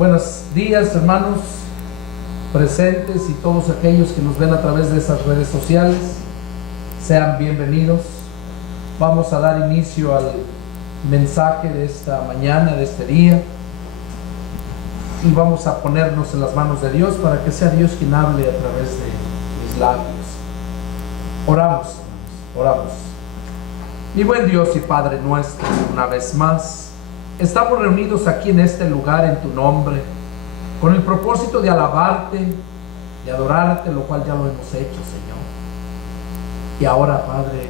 Buenos días, hermanos presentes y todos aquellos que nos ven a través de esas redes sociales. Sean bienvenidos. Vamos a dar inicio al mensaje de esta mañana, de este día, y vamos a ponernos en las manos de Dios para que sea Dios quien hable a través de mis labios. Oramos, oramos. Mi buen Dios y Padre nuestro, una vez más estamos reunidos aquí en este lugar en tu nombre, con el propósito de alabarte, de adorarte, lo cual ya lo hemos hecho, Señor. Y ahora, Padre,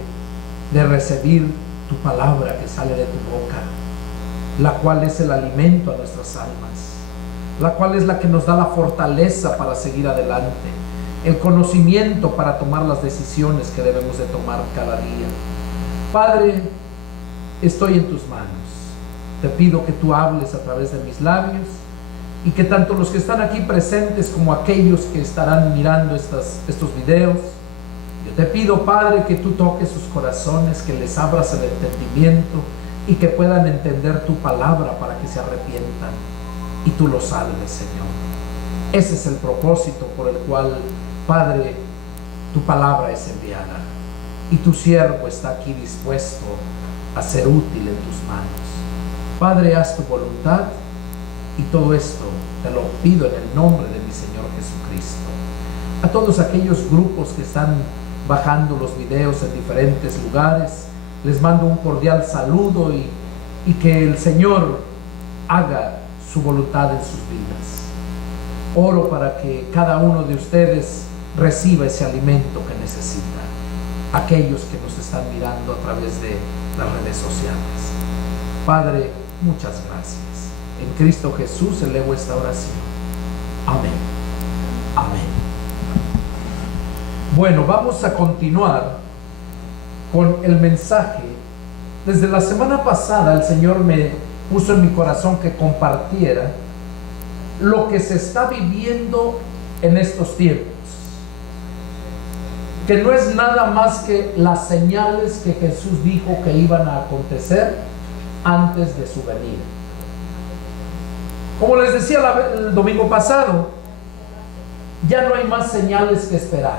de recibir tu palabra que sale de tu boca, la cual es el alimento a nuestras almas, la cual es la que nos da la fortaleza para seguir adelante, el conocimiento para tomar las decisiones que debemos de tomar cada día. Padre, estoy en tus manos. Te pido que tú hables a través de mis labios y que tanto los que están aquí presentes como aquellos que estarán mirando estos videos, yo te pido, Padre, que tú toques sus corazones, que les abras el entendimiento y que puedan entender tu palabra para que se arrepientan y tú los salves, Señor. Ese es el propósito por el cual, Padre, tu palabra es enviada y tu siervo está aquí dispuesto a ser útil en tus manos. Padre, haz tu voluntad y todo esto te lo pido en el nombre de mi Señor Jesucristo. A todos aquellos grupos que están bajando los videos en diferentes lugares, les mando un cordial saludo y que el Señor haga su voluntad en sus vidas. Oro para que cada uno de ustedes reciba ese alimento que necesita, aquellos que nos están mirando a través de las redes sociales. Padre, muchas gracias. En Cristo Jesús elevo esta oración. Amén. Amén. Bueno, vamos a continuar con el mensaje. Desde la semana pasada el Señor me puso en mi corazón que compartiera lo que se está viviendo en estos tiempos, que no es nada más que las señales que Jesús dijo que iban a acontecer antes de su venida. Como les decía el domingo pasado, ya no hay más señales que esperar.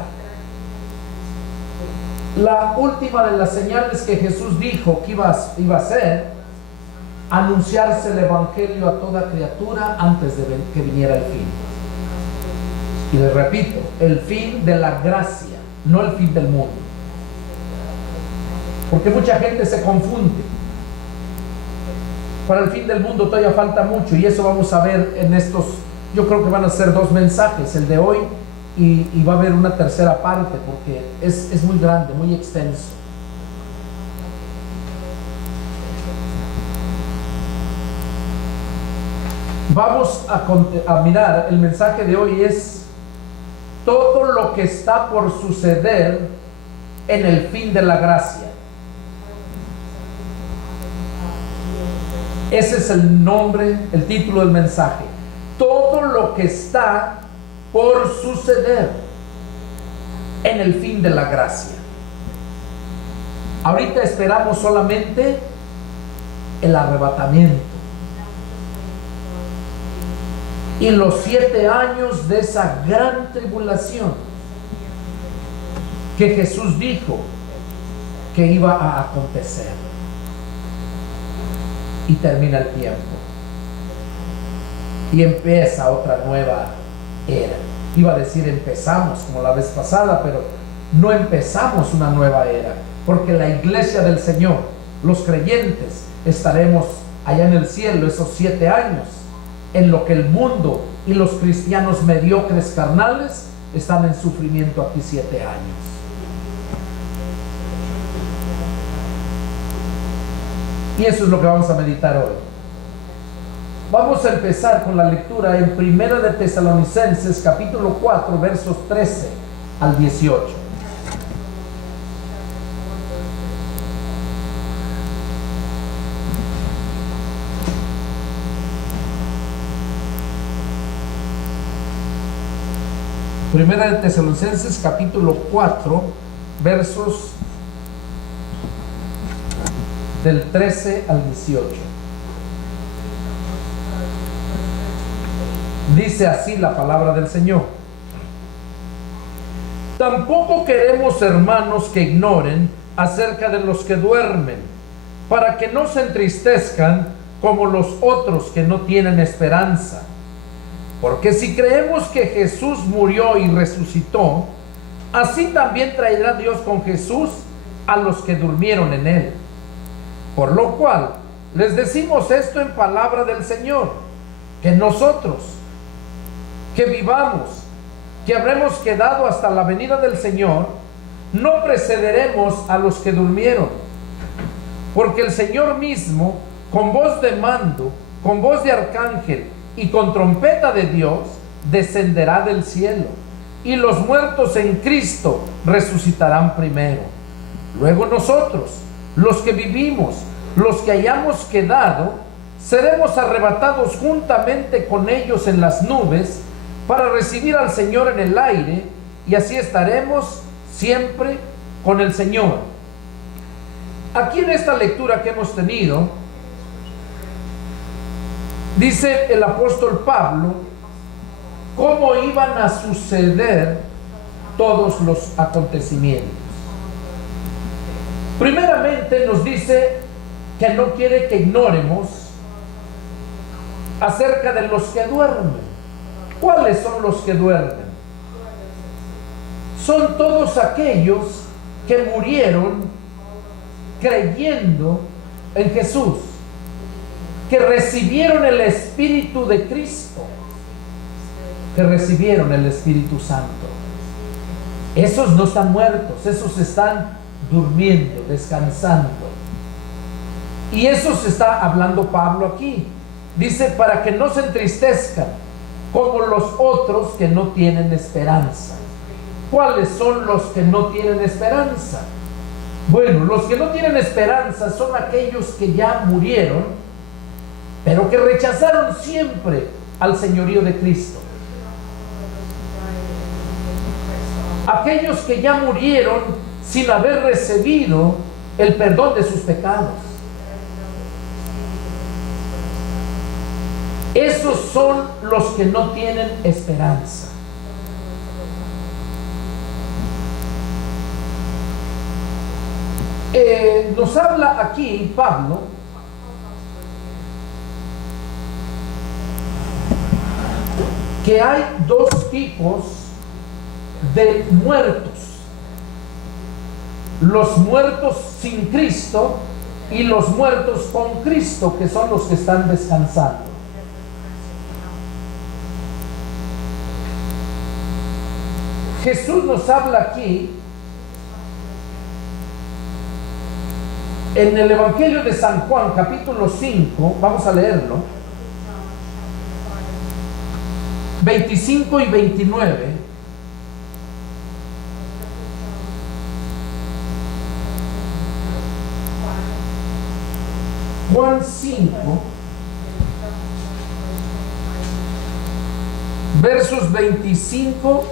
La última de las señales que Jesús dijo que iba a ser anunciarse el evangelio a toda criatura antes de que viniera el fin. Y les repito, el fin de la gracia, no el fin del mundo, porque mucha gente se confunde. Para el fin del mundo todavía falta mucho, y eso vamos a ver en estos, yo creo que van a ser 2 mensajes, el de hoy y va a haber una tercera parte, porque es muy grande, muy extenso. Vamos a mirar, el mensaje de hoy es todo lo que está por suceder en el fin de la gracia. Ese es el nombre, el título del mensaje. Todo lo que está por suceder en el fin de la gracia. Ahorita esperamos solamente el arrebatamiento y los 7 años de esa gran tribulación que Jesús dijo que iba a acontecer. Y termina el tiempo y empieza otra nueva era. Iba a decir empezamos como la vez pasada, pero no empezamos una nueva era, porque la iglesia del Señor, los creyentes, estaremos allá en el cielo esos 7 años, en lo que el mundo y los cristianos mediocres carnales están en sufrimiento aquí 7 años. Y eso es lo que vamos a meditar hoy. Vamos a empezar con la lectura en Primera de Tesalonicenses, capítulo 4, versos 13 al 18. Primera de Tesalonicenses, capítulo 4, versos del 13 al 18. Dice así la palabra del Señor: tampoco queremos, hermanos, que ignoren acerca de los que duermen, para que no se entristezcan como los otros que no tienen esperanza. Porque si creemos que Jesús murió y resucitó, así también traerá Dios con Jesús a los que durmieron en él. Por lo cual les decimos esto en palabra del Señor, que nosotros que vivamos, que habremos quedado hasta la venida del Señor, no precederemos a los que durmieron. Porque el Señor mismo, con voz de mando, con voz de arcángel y con trompeta de Dios, descenderá del cielo, y los muertos en Cristo resucitarán primero. Luego nosotros, los que vivimos, los que hayamos quedado, seremos arrebatados juntamente con ellos en las nubes para recibir al Señor en el aire, y así estaremos siempre con el Señor. Aquí en esta lectura que hemos tenido, dice el apóstol Pablo cómo iban a suceder todos los acontecimientos. Primeramente nos dice que no quiere que ignoremos acerca de los que duermen. ¿Cuáles son los que duermen? Son todos aquellos que murieron creyendo en Jesús, que recibieron el Espíritu de Cristo, que recibieron el Espíritu Santo. Esos no están muertos, esos están durmiendo, descansando. Y eso se está hablando Pablo aquí. Dice, para que no se entristezcan como los otros que no tienen esperanza. ¿Cuáles son los que no tienen esperanza? Bueno, los que no tienen esperanza son aquellos que ya murieron, pero que rechazaron siempre al señorío de Cristo. Aquellos que ya murieron sin haber recibido el perdón de sus pecados. Esos son los que no tienen esperanza. Nos habla aquí Pablo que hay dos tipos de muertos: los muertos sin Cristo y los muertos con Cristo, que son los que están descansando. Jesús nos habla aquí en el Evangelio de San Juan, capítulo 5, vamos a leerlo, 25 y 29. Juan 5, versos 25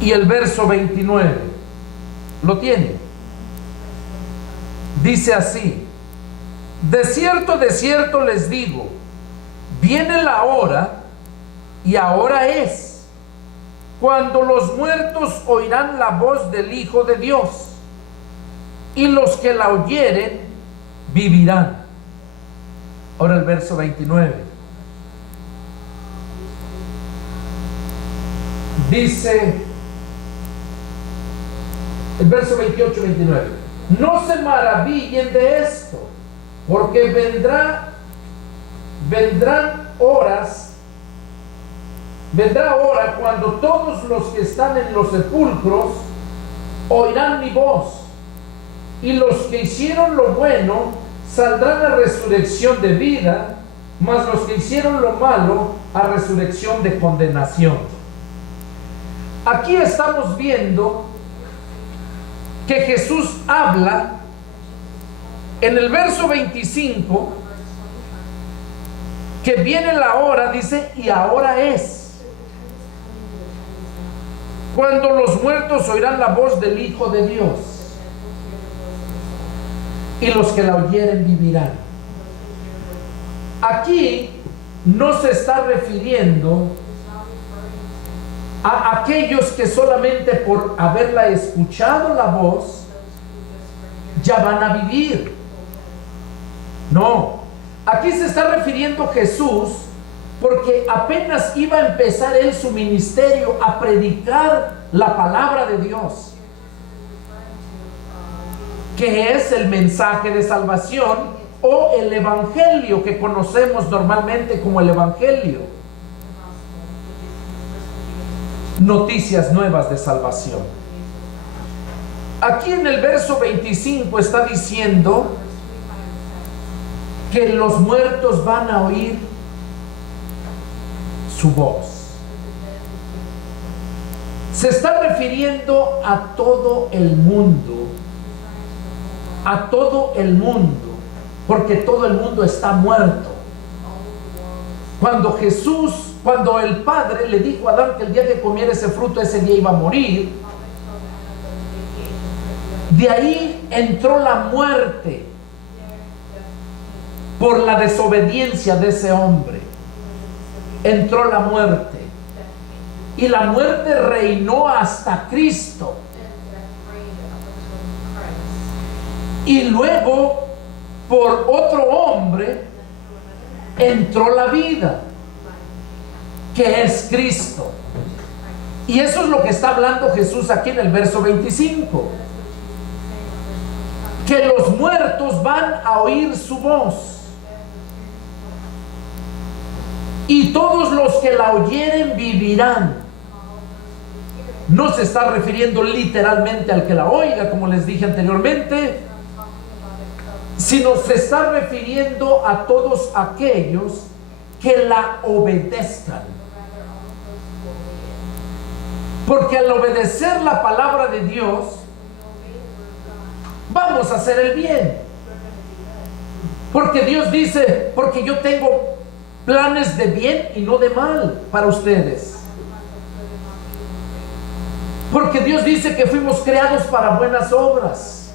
y el verso 29. ¿Lo tiene? Dice así: de cierto les digo, viene la hora, y ahora es, cuando los muertos oirán la voz del Hijo de Dios, y los que la oyeren vivirán. Ahora el verso 29. Dice el verso 28 y 29: no se maravillen de esto, porque vendrá hora cuando todos los que están en los sepulcros oirán mi voz, y los que hicieron lo bueno saldrán a resurrección de vida, mas los que hicieron lo malo a resurrección de condenación. Aquí estamos viendo que Jesús habla en el verso 25 que viene la hora, dice, y ahora es, cuando los muertos oirán la voz del Hijo de Dios, y los que la oyeren vivirán. Aquí no se está refiriendo a aquellos que solamente por haberla escuchado la voz ya van a vivir. No, aquí se está refiriendo Jesús porque apenas iba a empezar él su ministerio a predicar la palabra de Dios, que es el mensaje de salvación o el evangelio que conocemos normalmente como el evangelio. Noticias nuevas de salvación. Aquí en el verso 25 está diciendo que los muertos van a oír su voz. Se está refiriendo a todo el mundo, a todo el mundo, porque todo el mundo está muerto. Cuando el Padre le dijo a Adán que el día que comiera ese fruto, ese día iba a morir, de ahí entró la muerte por la desobediencia de ese hombre. Entró la muerte, y la muerte reinó hasta Cristo. Y luego por otro hombre entró la vida, que es Cristo. Y eso es lo que está hablando Jesús aquí en el verso 25, que los muertos van a oír su voz, y todos los que la oyeren vivirán. No se está refiriendo literalmente al que la oiga, como les dije anteriormente, sino se está refiriendo a todos aquellos que la obedezcan. Porque al obedecer la palabra de Dios, vamos a hacer el bien. Porque Dios dice, porque yo tengo planes de bien y no de mal para ustedes. Porque Dios dice que fuimos creados para buenas obras.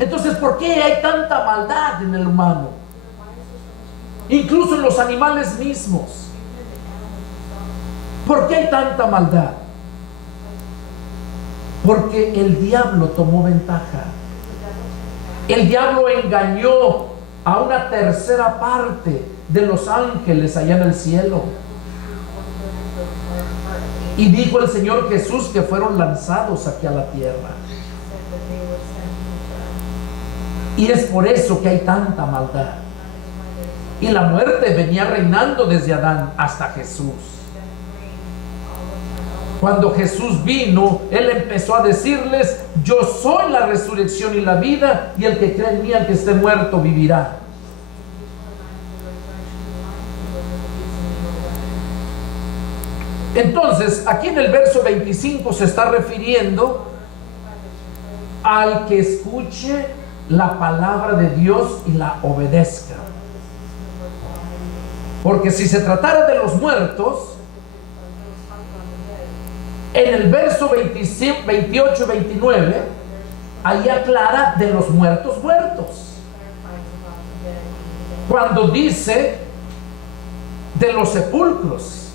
Entonces, ¿por qué hay tanta maldad en el humano? Incluso en los animales mismos. ¿Por qué hay tanta maldad? Porque el diablo tomó ventaja. El diablo engañó a una tercera parte de los ángeles allá en el cielo. Y dijo el Señor Jesús que fueron lanzados aquí a la tierra. Y es por eso que hay tanta maldad. Y la muerte venía reinando desde Adán hasta Jesús. Cuando Jesús vino, Él empezó a decirles: yo soy la resurrección y la vida, y el que cree en mí, aunque esté muerto, vivirá. Entonces, aquí en el verso 25 se está refiriendo al que escuche la palabra de Dios y la obedezca. Porque si se tratara de los muertos, en el verso 25, 28 y 29, ahí aclara de los muertos. Cuando dice de los sepulcros,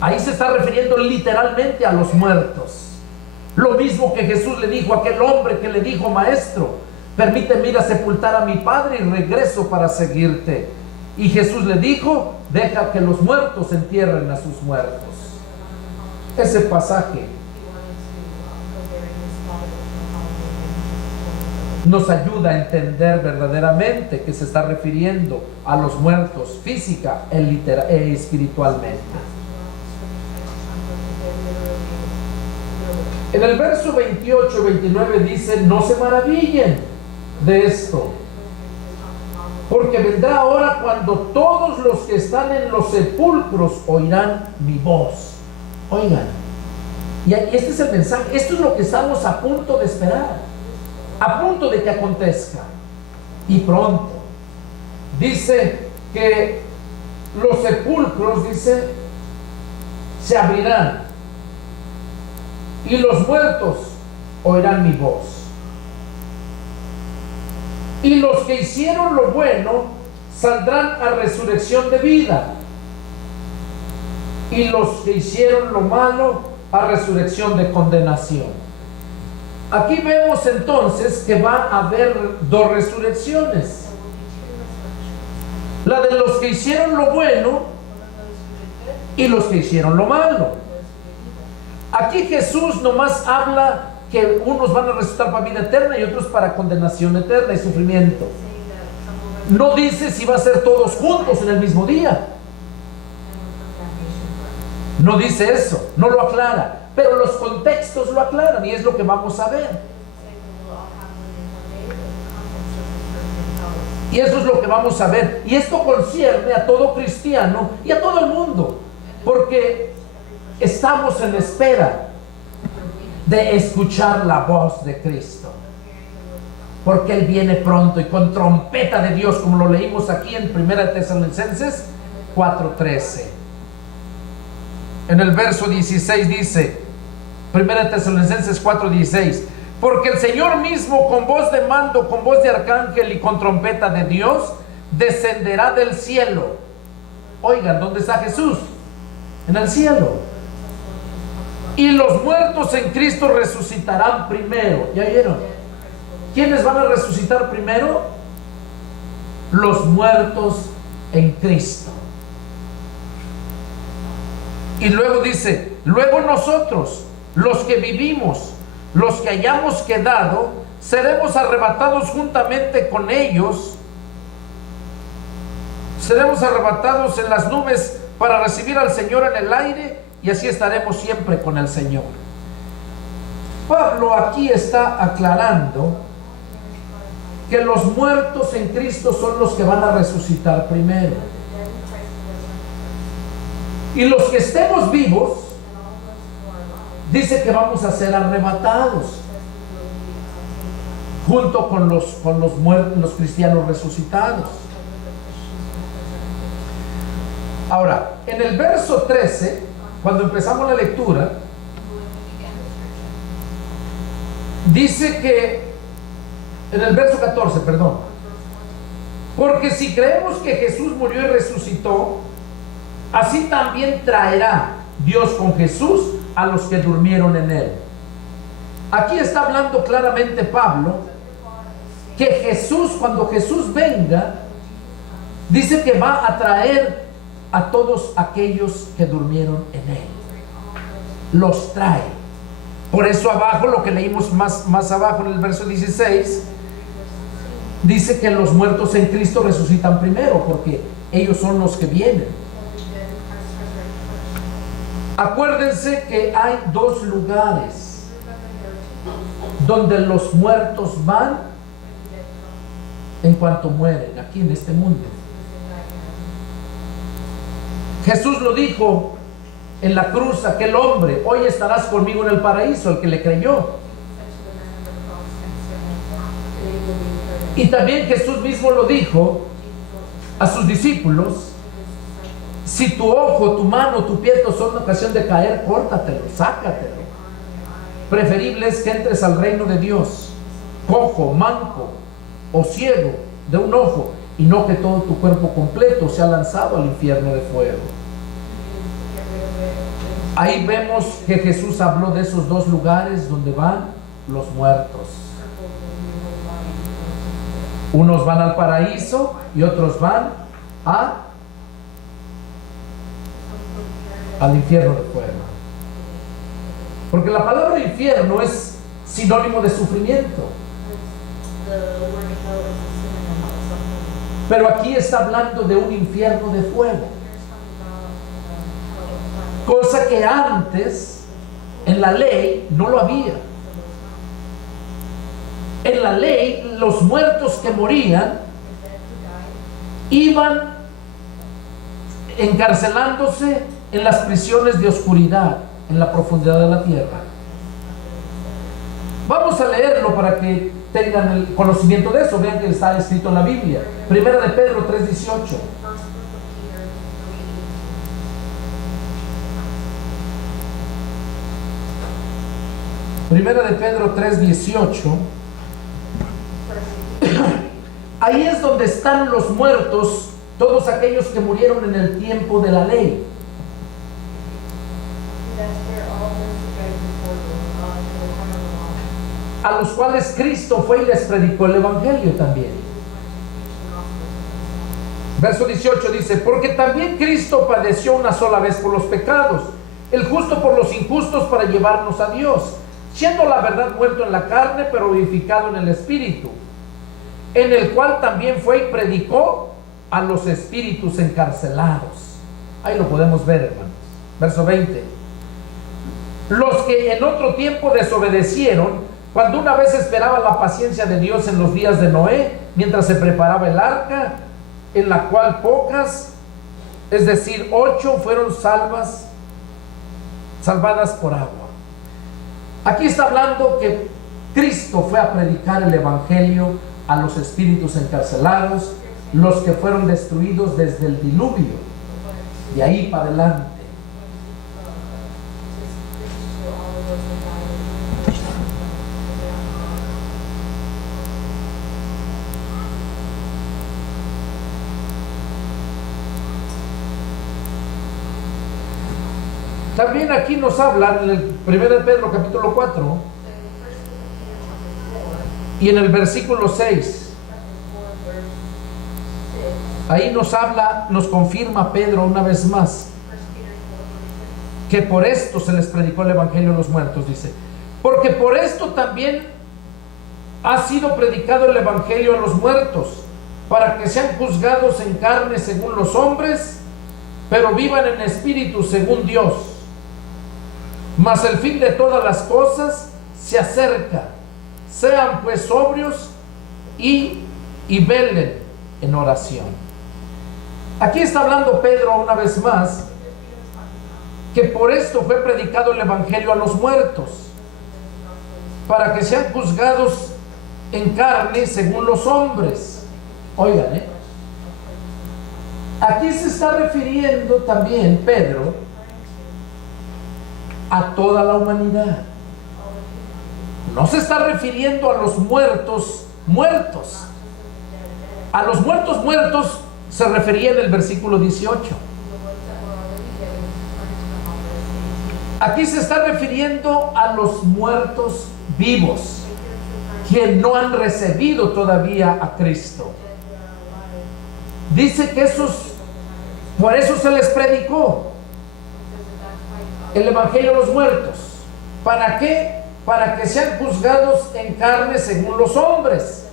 ahí se está refiriendo literalmente a los muertos. Lo mismo que Jesús le dijo a aquel hombre que le dijo: maestro, permíteme ir a sepultar a mi padre y regreso para seguirte. Y Jesús le dijo: deja que los muertos entierren a sus muertos. Ese pasaje nos ayuda a entender verdaderamente que se está refiriendo a los muertos física e espiritualmente. En el verso 28-29 dice: no se maravillen de esto, porque vendrá hora cuando todos los que están en los sepulcros oirán mi voz. Oigan, y este es el mensaje. Esto es lo que estamos a punto de esperar, a punto de que acontezca, y pronto. Dice que los sepulcros, dice, se abrirán, y los muertos oirán mi voz. Y los que hicieron lo bueno saldrán a resurrección de vida. Y los que hicieron lo malo a resurrección de condenación. Aquí vemos entonces que va a haber dos resurrecciones. La de los que hicieron lo bueno y los que hicieron lo malo. Aquí Jesús nomás habla que unos van a resucitar para vida eterna y otros para condenación eterna y sufrimiento. No dice si va a ser todos juntos en el mismo día. No dice eso, no lo aclara, pero los contextos lo aclaran y es lo que vamos a ver. Y eso es lo que vamos a ver. Y esto concierne a todo cristiano y a todo el mundo, porque estamos en espera de escuchar la voz de Cristo, porque Él viene pronto y con trompeta de Dios, como lo leímos aquí en 1 Tesalonicenses 4:13. En el verso 16 dice, 1 Tesalonicenses 4:16, porque el Señor mismo con voz de mando, con voz de arcángel y con trompeta de Dios descenderá del cielo. Oigan, ¿dónde está Jesús? En el cielo. Y los muertos en Cristo resucitarán primero. ¿Ya vieron? ¿Quiénes van a resucitar primero? Los muertos en Cristo. Y luego dice, luego nosotros, los que vivimos, los que hayamos quedado, seremos arrebatados juntamente con ellos. Seremos arrebatados en las nubes para recibir al Señor en el aire, y así estaremos siempre con el Señor. Pablo aquí está aclarando que los muertos en Cristo son los que van a resucitar primero. Y los que estemos vivos, dice que vamos a ser arrebatados junto con los muertos, los cristianos resucitados. Ahora, en el verso 13, cuando empezamos la lectura, dice que, en el verso 14, perdón, porque si creemos que Jesús murió y resucitó, así también traerá Dios con Jesús a los que durmieron en Él. Aquí está hablando claramente Pablo que Jesús, cuando Jesús venga, dice que va a traer a todos aquellos que durmieron en Él. Los trae. Por eso abajo, lo que leímos más abajo en el verso 16, dice que los muertos en Cristo resucitan primero, porque ellos son los que vienen. Acuérdense que hay dos lugares donde los muertos van en cuanto mueren, aquí en este mundo. Jesús lo dijo en la cruz, aquel hombre, hoy estarás conmigo en el paraíso, el que le creyó. Y también Jesús mismo lo dijo a sus discípulos, si tu ojo, tu mano, tu pie te son ocasión de caer, córtatelo, sácatelo. Preferible es que entres al reino de Dios cojo, manco o ciego de un ojo, y no que todo tu cuerpo completo sea lanzado al infierno de fuego. Ahí vemos que Jesús habló de esos dos lugares donde van los muertos. Unos van al paraíso y otros van al infierno de fuego. Porque la palabra infierno es sinónimo de sufrimiento. Pero aquí está hablando de un infierno de fuego. Cosa que antes en la ley no lo había. En la ley los muertos que morían iban encarcelándose en las prisiones de oscuridad, en la profundidad de la tierra. Vamos a leerlo para que tengan el conocimiento de eso. Vean que está escrito en la Biblia. Primera de Pedro 3:18. Primera de Pedro 3:18 Ahí es donde están los muertos, todos aquellos que murieron en el tiempo de la ley. A los cuales Cristo fue y les predicó el Evangelio también. Verso 18 dice: porque también Cristo padeció una sola vez por los pecados, el justo por los injustos, para llevarnos a Dios, siendo la verdad muerto en la carne, pero vivificado en el Espíritu, en el cual también fue y predicó a los espíritus encarcelados. Ahí lo podemos ver, hermanos. Verso 20: los que en otro tiempo desobedecieron, cuando una vez esperaba la paciencia de Dios en los días de Noé, mientras se preparaba el arca, en la cual pocas, es decir, 8 fueron salvadas por agua. Aquí está hablando que Cristo fue a predicar el Evangelio a los espíritus encarcelados, los que fueron destruidos desde el diluvio, de ahí para adelante. También aquí nos habla en el 1 Pedro capítulo 4 y en el versículo 6. Ahí nos habla, nos confirma Pedro una vez más que por esto se les predicó el Evangelio a los muertos. Dice: porque por esto también ha sido predicado el Evangelio a los muertos, para que sean juzgados en carne según los hombres, pero vivan en espíritu según Dios. Mas el fin de todas las cosas se acerca. Sean pues sobrios y velen en oración. Aquí está hablando Pedro una vez más que por esto fue predicado el Evangelio a los muertos, para que sean juzgados en carne según los hombres. Oigan, aquí se está refiriendo también Pedro a toda la humanidad. No se está refiriendo a los muertos. A los muertos se refería en el versículo 18. Aquí se está refiriendo a los muertos vivos, que no han recibido todavía a Cristo. Dice que por eso se les predicó el Evangelio a los muertos. ¿Para qué? Para que sean juzgados en carne según los hombres.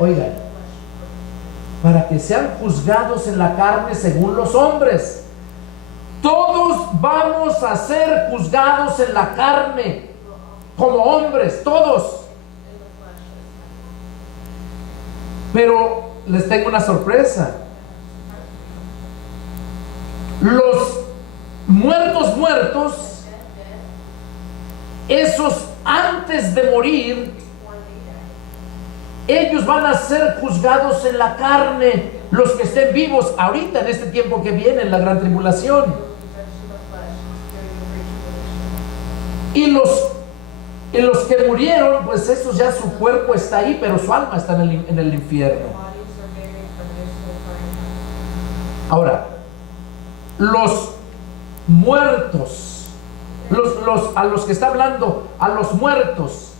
Oigan, para que sean juzgados en la carne según los hombres. Todos vamos a ser juzgados en la carne como hombres, todos. Pero les tengo una sorpresa. Los muertos, esos antes de morir, ellos van a ser juzgados en la carne. Los que estén vivos ahorita, en este tiempo que viene, en la gran tribulación. Y los que murieron, pues esos ya su cuerpo está ahí, pero su alma está en el infierno. Ahora, los muertos, a los que está hablando, a los muertos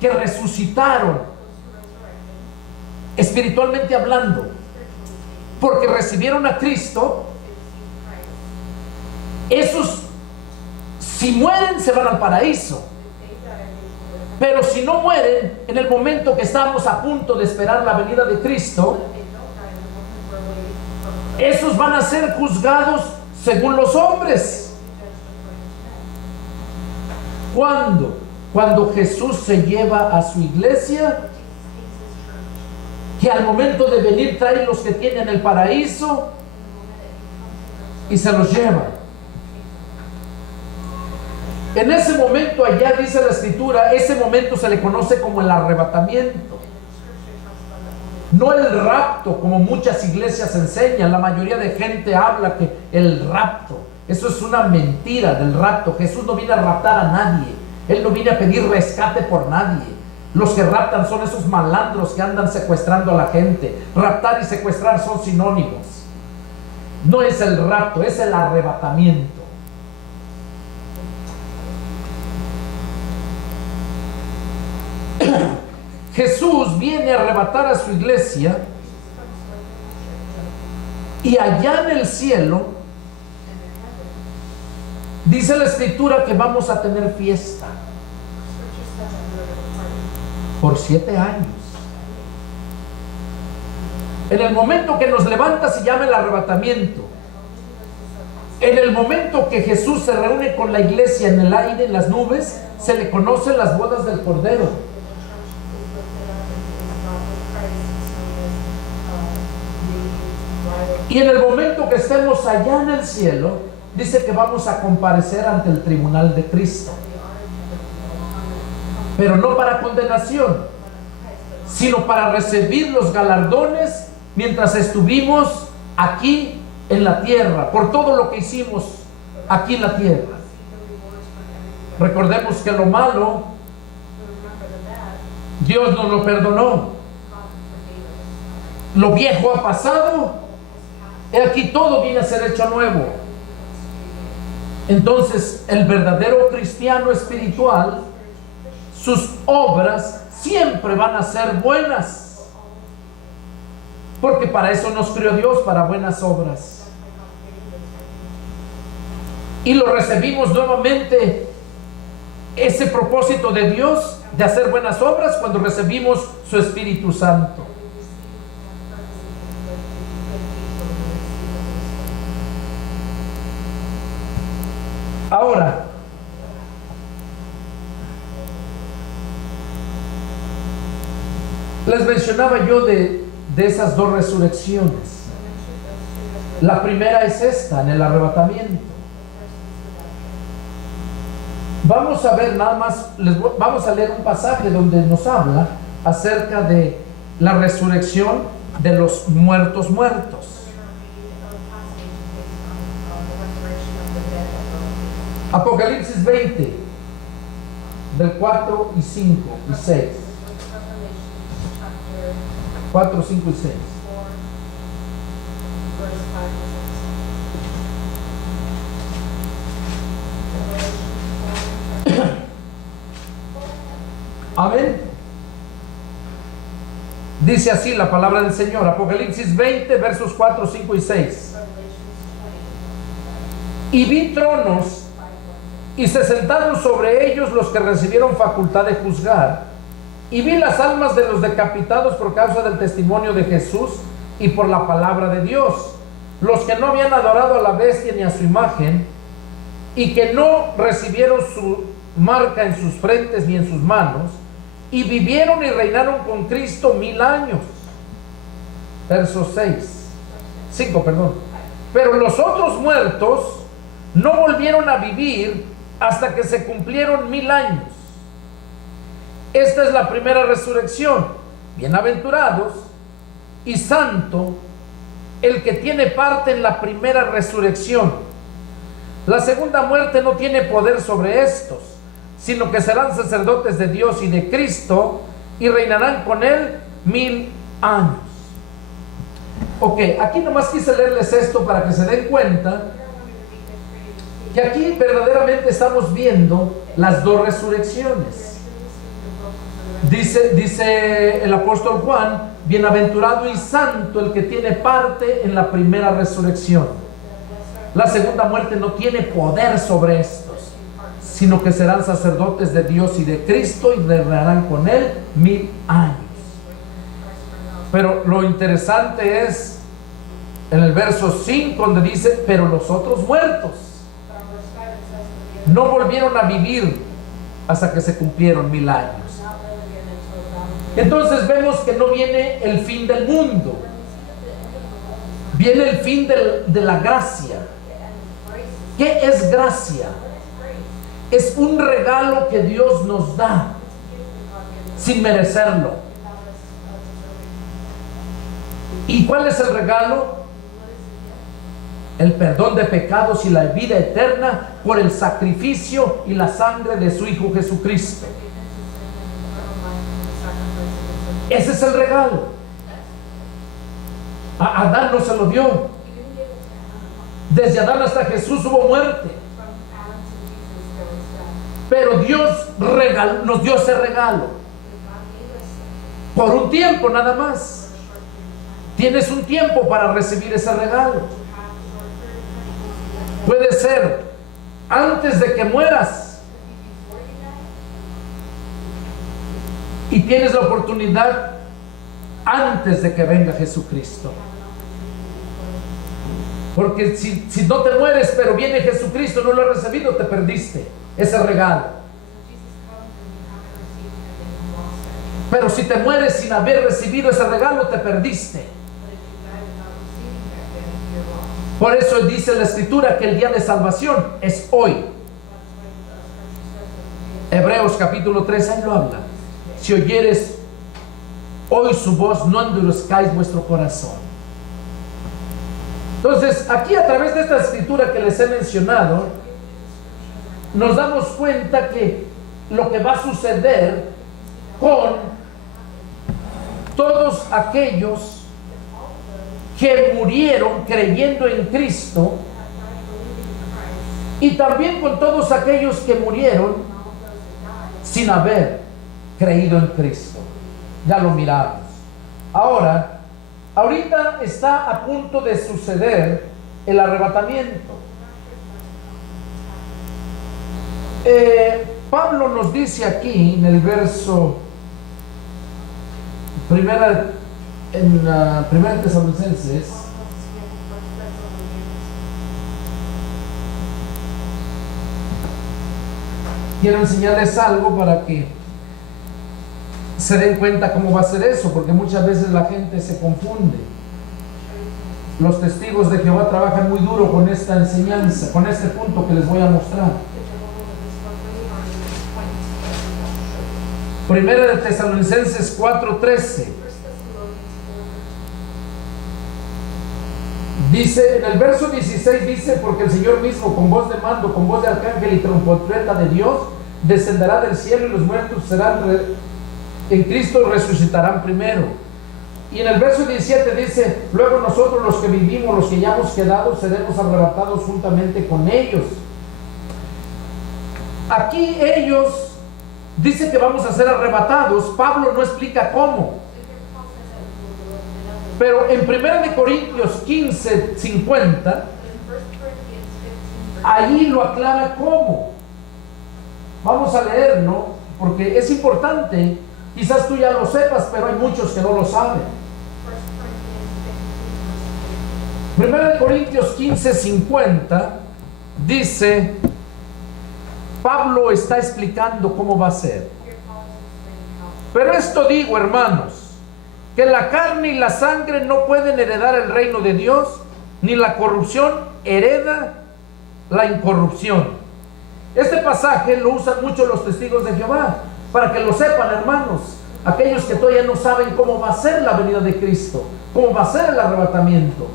que resucitaron, espiritualmente hablando, porque recibieron a Cristo, esos, si mueren, se van al paraíso. Pero si no mueren, en el momento que estamos a punto de esperar la venida de Cristo, esos van a ser juzgados según los hombres. Cuando Jesús se lleva a su iglesia, que al momento de venir trae los que tienen el paraíso y se los lleva. En ese momento, allá dice la escritura, ese momento se le conoce como el arrebatamiento. No el rapto, como muchas iglesias enseñan. La mayoría de gente habla que el rapto, eso es una mentira del rapto. Jesús no viene a raptar a nadie. Él no viene a pedir rescate por nadie. Los que raptan son esos malandros que andan secuestrando a la gente. Raptar y secuestrar son sinónimos. No es el rapto, es el arrebatamiento. Jesús viene a arrebatar a su iglesia, y allá en el cielo dice la escritura que vamos a tener fiesta por 7 años. En el momento que nos levanta se llama el arrebatamiento. En el momento que Jesús se reúne con la iglesia en el aire, en las nubes, se le conocen las bodas del Cordero. Y en el momento que estemos allá en el cielo, dice que vamos a comparecer ante el tribunal de Cristo. Pero no para condenación, sino para recibir los galardones mientras estuvimos aquí en la tierra, por todo lo que hicimos aquí en la tierra. Recordemos que lo malo, Dios nos lo perdonó. Lo viejo ha pasado, y aquí todo viene a ser hecho nuevo. Entonces, el verdadero cristiano espiritual, sus obras siempre van a ser buenas, porque para eso nos creó Dios, para buenas obras. Y lo recibimos nuevamente, ese propósito de Dios de hacer buenas obras, cuando recibimos su Espíritu Santo. Ahora, les mencionaba yo de esas dos resurrecciones. La primera es esta, en el arrebatamiento. Vamos a ver nada más, vamos a leer un pasaje donde nos habla acerca de la resurrección de los muertos. Apocalipsis 20, del 4 y 5 y 6. 4, 5 y 6. Amén. Dice así la palabra del Señor, Apocalipsis 20, versos 4, 5 y 6. Y vi tronos, y se sentaron sobre ellos los que recibieron facultad de juzgar. Y vi las almas de los decapitados por causa del testimonio de Jesús y por la palabra de Dios, los que no habían adorado a la bestia ni a su imagen, y que no recibieron su marca en sus frentes ni en sus manos, y vivieron y reinaron con Cristo 1000 años. Verso 5, perdón. Pero los otros muertos no volvieron a vivir hasta que se cumplieron 1000 años. Esta es la primera resurrección. Bienaventurados y santo el que tiene parte en la primera resurrección. La segunda muerte no tiene poder sobre estos, sino que serán sacerdotes de Dios y de Cristo y reinarán con él 1000 años. Ok, aquí nomás quise leerles esto para que se den cuenta que aquí verdaderamente estamos viendo las dos resurrecciones. Dice el apóstol Juan, bienaventurado y santo el que tiene parte en la primera resurrección. La segunda muerte no tiene poder sobre estos, sino que serán sacerdotes de Dios y de Cristo y reinarán con él 1000 años. Pero lo interesante es en el verso 5, donde dice, pero los otros muertos no volvieron a vivir hasta que se cumplieron 1000 años. Entonces vemos que no viene el fin del mundo, viene el fin de la gracia. ¿Qué es gracia? Es un regalo que Dios nos da sin merecerlo. ¿Y cuál es el regalo? El perdón de pecados y la vida eterna por el sacrificio y la sangre de su Hijo Jesucristo. Ese es el regalo. A Adán no se lo dio. Desde Adán hasta Jesús hubo muerte. Pero Dios nos dio ese regalo. Por un tiempo nada más. Tienes un tiempo para recibir ese regalo. Puede ser antes de que mueras. Y tienes la oportunidad antes de que venga Jesucristo. Porque si no te mueres, pero viene Jesucristo, no lo has recibido, te perdiste ese regalo. Pero si te mueres sin haber recibido ese regalo, te perdiste. Por eso dice la Escritura que el día de salvación es hoy. Hebreos capítulo 3, ahí lo habla. Si oyeres hoy su voz, no endurezcáis vuestro corazón. Entonces, aquí a través de esta escritura que les he mencionado, nos damos cuenta que lo que va a suceder con todos aquellos que murieron creyendo en Cristo, y también con todos aquellos que murieron sin haber creído en Cristo. Ya lo miramos. Ahorita está a punto de suceder el arrebatamiento. Pablo nos dice aquí en el verso primera Tesalonicenses, quiero enseñarles algo para que se den cuenta cómo va a ser eso, porque muchas veces la gente se confunde. Los testigos de Jehová trabajan muy duro con esta enseñanza, con este punto que les voy a mostrar. Primera de Tesalonicenses 4:13 dice, en el verso 16 dice: porque el Señor mismo, con voz de mando, con voz de arcángel y trompeta de Dios, descenderá del cielo, y los muertos en Cristo resucitarán primero. Y en el verso 17 dice: luego nosotros, los que vivimos, los que ya hemos quedado, seremos arrebatados juntamente con ellos. Aquí ellos dice que vamos a ser arrebatados. Pablo no explica cómo, pero en 1 Corintios 15:50 ahí lo aclara cómo. Vamos a leerlo porque es importante. Quizás tú ya lo sepas, pero hay muchos que no lo saben. 1 Corintios 15:50 dice, Pablo está explicando cómo va a ser. Pero esto digo, hermanos, que la carne y la sangre no pueden heredar el reino de Dios, ni la corrupción hereda la incorrupción. Este pasaje lo usan mucho los testigos de Jehová, para que lo sepan, hermanos, aquellos que todavía no saben cómo va a ser la venida de Cristo, cómo va a ser el arrebatamiento.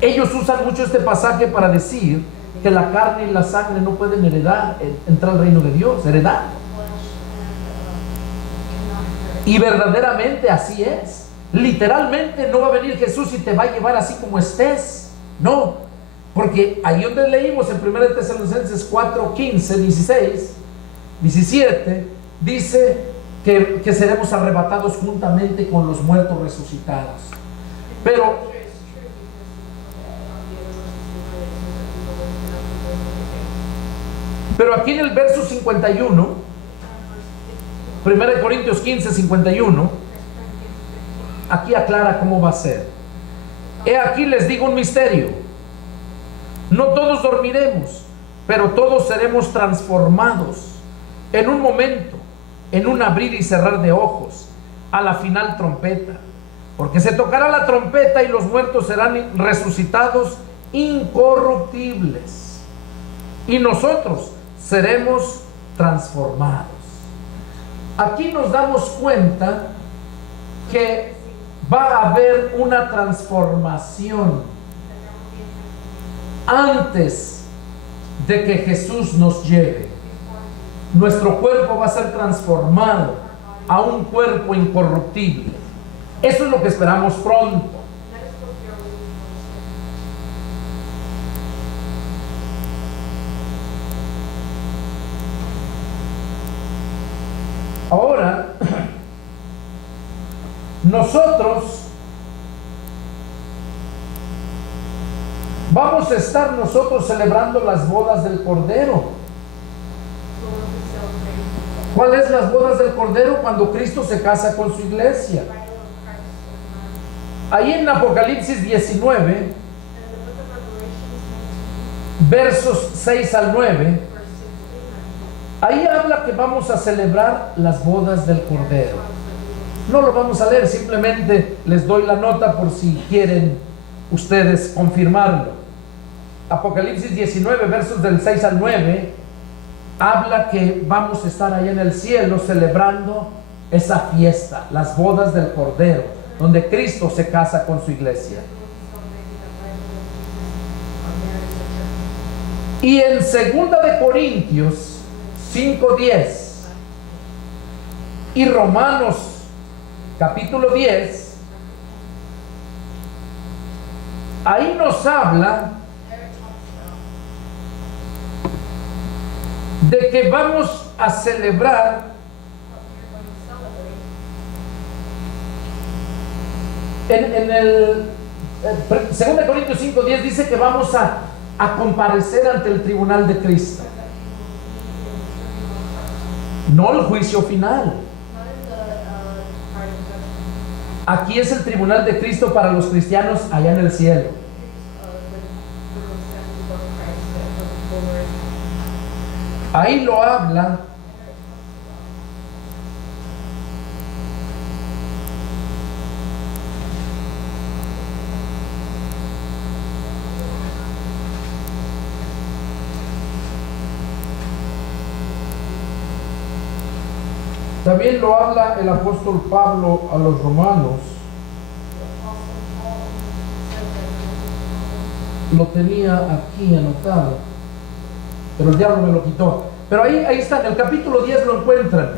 Ellos usan mucho este pasaje para decir que la carne y la sangre no pueden entrar al reino de Dios, heredar. Y verdaderamente así es. Literalmente no va a venir Jesús y te va a llevar así como estés. No, porque ahí donde leímos en 1 Tesalonicenses 4, 15, 16, 17, dice que seremos arrebatados juntamente con los muertos resucitados. Pero aquí en el verso 51, 1 Corintios 15, 51, aquí aclara cómo va a ser. He aquí les digo un misterio: no todos dormiremos, pero todos seremos transformados en un momento, en un abrir y cerrar de ojos, a la final trompeta. Porque se tocará la trompeta y los muertos serán resucitados incorruptibles, y nosotros seremos transformados. Aquí nos damos cuenta que va a haber una transformación antes de que Jesús nos lleve. Nuestro cuerpo va a ser transformado a un cuerpo incorruptible. Eso es lo que esperamos pronto. Ahora, nosotros vamos a estar celebrando las bodas del Cordero. ¿Cuáles las bodas del Cordero? Cuando Cristo se casa con su iglesia. Ahí en Apocalipsis 19, versos 6 al 9, ahí habla que vamos a celebrar las bodas del Cordero. No lo vamos a leer, simplemente les doy la nota por si quieren ustedes confirmarlo. Apocalipsis 19, versos del 6 al 9, habla que vamos a estar ahí en el cielo celebrando esa fiesta, las bodas del Cordero, donde Cristo se casa con su iglesia. Y en 2 de Corintios 5:10 y Romanos capítulo 10, ahí nos habla de que vamos a celebrar en el 2 Corintios 5:10 dice que vamos a comparecer ante el tribunal de Cristo, no el juicio final. Aquí es el tribunal de Cristo para los cristianos allá en el cielo. Ahí lo habla. También lo habla el apóstol Pablo a los romanos. Lo tenía aquí anotado, pero el diablo me lo quitó. Pero ahí está, en el capítulo 10 lo encuentran.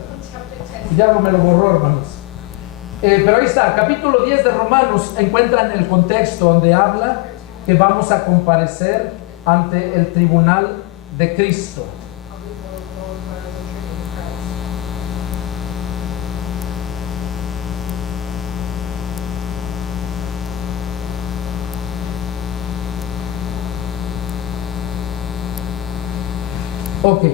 El diablo me lo borró, hermanos. Pero ahí está, capítulo 10 de Romanos, encuentran el contexto donde habla que vamos a comparecer ante el tribunal de Cristo. Ok,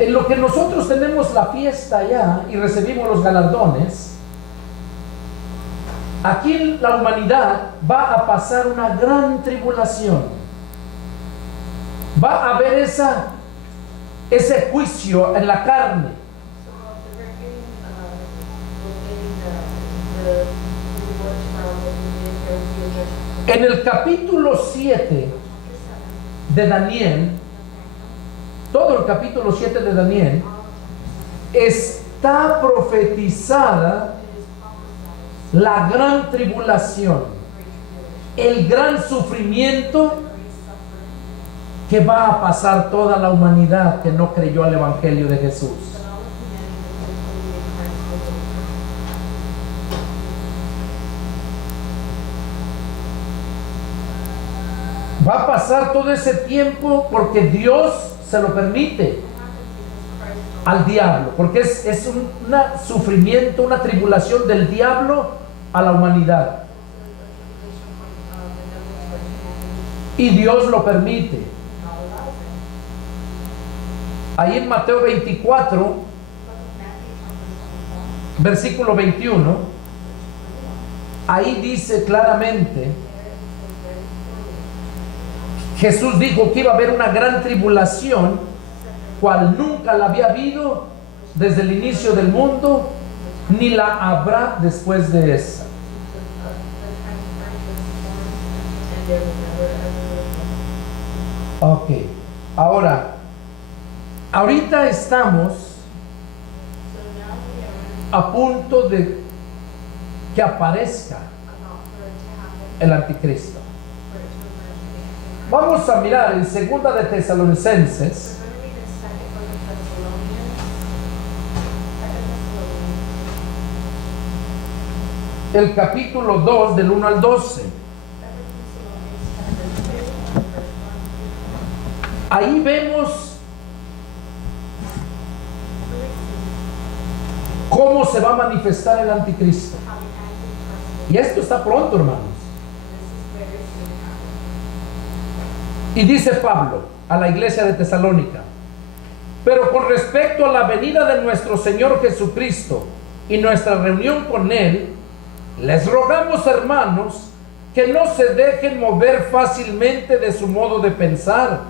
en lo que nosotros tenemos la fiesta ya y recibimos los galardones, aquí la humanidad va a pasar una gran tribulación. Va a haber ese juicio en la carne. En el capítulo 7 de Daniel, todo el capítulo 7 de Daniel, está profetizada la gran tribulación, el gran sufrimiento que va a pasar toda la humanidad que no creyó al Evangelio de Jesús. Va a pasar todo ese tiempo porque Dios se lo permite al diablo, porque es un sufrimiento, una tribulación del diablo a la humanidad, y Dios lo permite. Ahí en Mateo 24 versículo 21, ahí dice claramente, Jesús dijo que iba a haber una gran tribulación, cual nunca la había habido desde el inicio del mundo, ni la habrá después de esa. Ok, ahorita estamos a punto de que aparezca el anticristo. Vamos a mirar en 2 de Tesalonicenses el capítulo 2 del 1 al 12. Ahí vemos cómo se va a manifestar el anticristo. Y esto está pronto, hermanos. Y dice Pablo a la iglesia de Tesalónica: pero con respecto a la venida de nuestro Señor Jesucristo y nuestra reunión con Él, les rogamos, hermanos, que no se dejen mover fácilmente de su modo de pensar,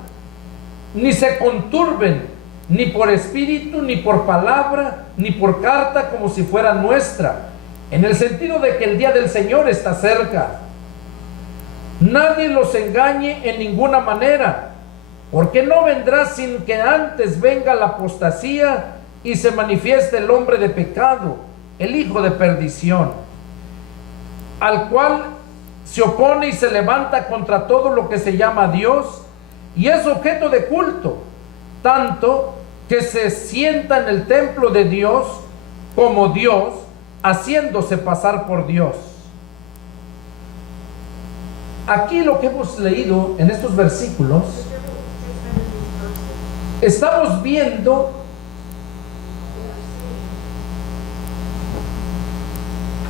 ni se conturben, ni por espíritu, ni por palabra, ni por carta como si fuera nuestra, en el sentido de que el día del Señor está cerca. Nadie los engañe en ninguna manera, porque no vendrá sin que antes venga la apostasía y se manifieste el hombre de pecado, el hijo de perdición, al cual se opone y se levanta contra todo lo que se llama Dios y es objeto de culto, tanto que se sienta en el templo de Dios como Dios, haciéndose pasar por Dios. Aquí lo que hemos leído en estos versículos, estamos viendo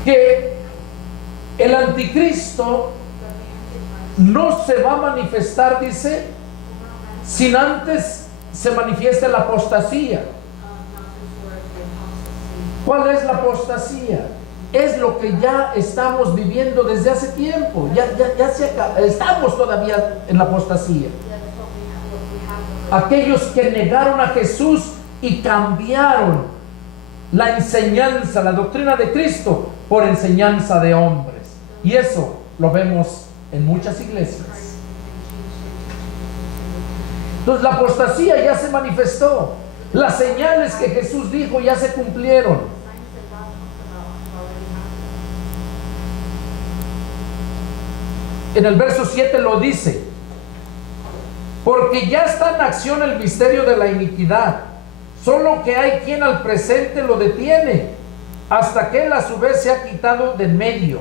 que el anticristo no se va a manifestar, dice, sin antes se manifieste la apostasía. ¿Cuál es la apostasía? Es lo que ya estamos viviendo desde hace tiempo. Estamos todavía en la apostasía. Aquellos que negaron a Jesús y cambiaron la enseñanza, la doctrina de Cristo por enseñanza de hombres. Y eso lo vemos en muchas iglesias. Entonces la apostasía ya se manifestó. Las señales que Jesús dijo ya se cumplieron. En el verso 7 lo dice: porque ya está en acción el misterio de la iniquidad, solo que hay quien al presente lo detiene, hasta que él a su vez se ha quitado de en medio.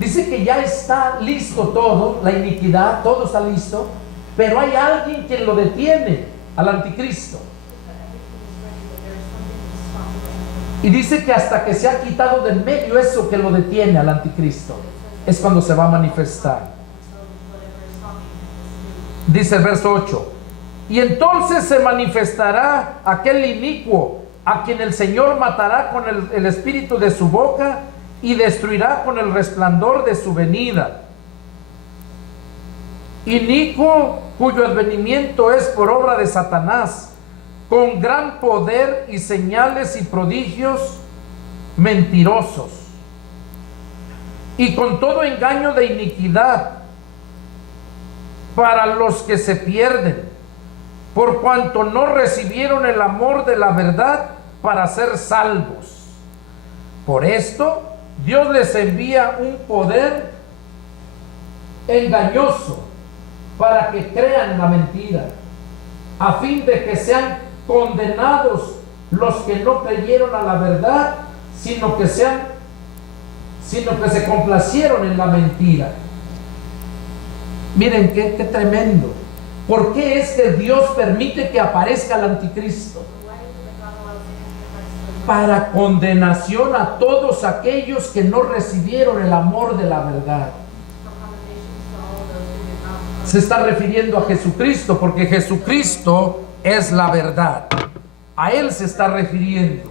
Dice que ya está listo todo, la iniquidad, todo está listo, pero hay alguien que lo detiene, al anticristo. Y dice que hasta que se ha quitado de en medio eso que lo detiene al anticristo, es cuando se va a manifestar. Dice el verso 8: y entonces se manifestará aquel inicuo, a quien el Señor matará con el espíritu de su boca y destruirá con el resplandor de su venida. Inicuo, cuyo advenimiento es por obra de Satanás, con gran poder y señales y prodigios mentirosos, y con todo engaño de iniquidad para los que se pierden, por cuanto no recibieron el amor de la verdad para ser salvos. Por esto Dios les envía un poder engañoso para que crean la mentira, a fin de que sean condenados los que no creyeron a la verdad, sino que se complacieron en la mentira. Miren qué tremendo. ¿Por qué es que Dios permite que aparezca el anticristo? Para condenación a todos aquellos que no recibieron el amor de la verdad. Se está refiriendo a Jesucristo, porque Jesucristo es la verdad. A Él se está refiriendo.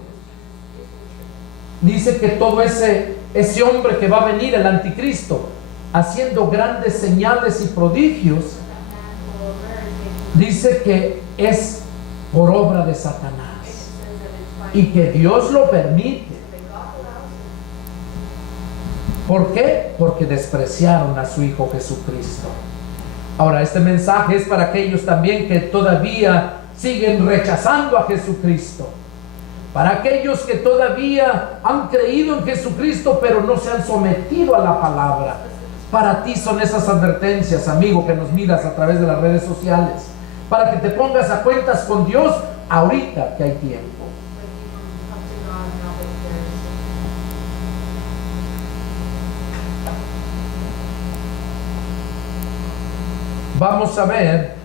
Dice que todo ese hombre que va a venir, el anticristo, haciendo grandes señales y prodigios, dice que es por obra de Satanás y que Dios lo permite. ¿Por qué? Porque despreciaron a su Hijo Jesucristo. Ahora, este mensaje es para aquellos también que todavía siguen rechazando a Jesucristo, para aquellos que todavía han creído en Jesucristo pero no se han sometido a la palabra. Para ti son esas advertencias, amigo, que nos miras a través de las redes sociales, para que te pongas a cuentas con Dios ahorita que hay tiempo. vamos a ver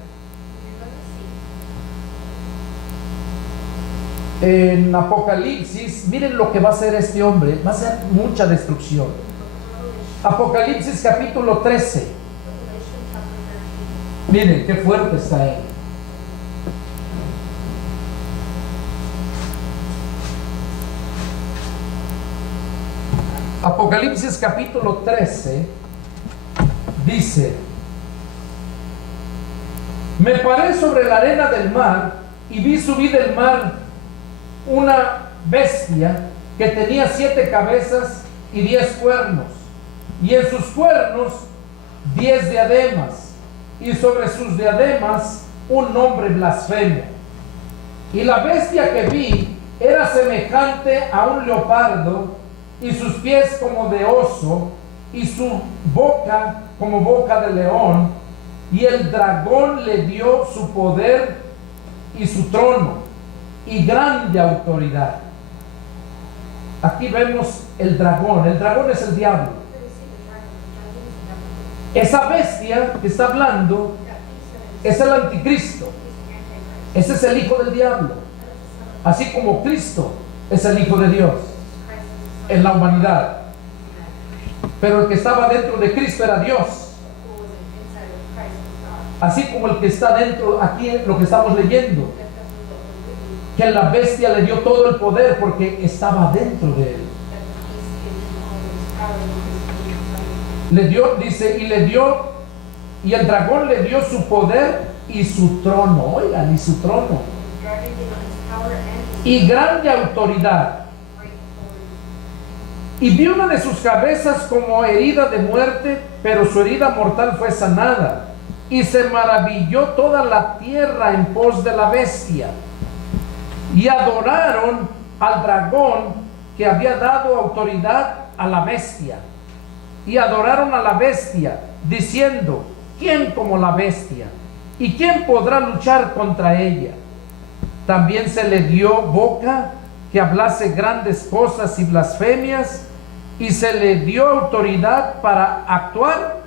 en Apocalipsis, miren lo que va a hacer este hombre, va a ser mucha destrucción. Apocalipsis capítulo 13. Miren qué fuerte está ahí. Apocalipsis capítulo 13 dice: me paré sobre la arena del mar y vi subir del mar una bestia que tenía 7 cabezas y 10 cuernos, y en sus cuernos 10 diademas, y sobre sus diademas un nombre blasfemo. Y la bestia que vi era semejante a un leopardo, y sus pies como de oso, y su boca como boca de león, y el dragón le dio su poder y su trono y grande autoridad. Aquí vemos el dragón es el diablo. Esa bestia que está hablando es el anticristo. Ese es el hijo del diablo, así como Cristo es el hijo de Dios en la humanidad. Pero el que estaba dentro de Cristo era Dios, así como el que está dentro, aquí lo que estamos leyendo, que la bestia le dio todo el poder porque estaba dentro de él. Le dio, dice, y el dragón le dio su poder y su trono. Oigan, y su trono y grande autoridad. Y vi una de sus cabezas como herida de muerte, pero su herida mortal fue sanada. Y se maravilló toda la tierra en pos de la bestia. Y adoraron al dragón que había dado autoridad a la bestia. Y adoraron a la bestia, diciendo: ¿quién como la bestia? ¿Y quién podrá luchar contra ella? También se le dio boca que hablase grandes cosas y blasfemias, y se le dio autoridad para actuar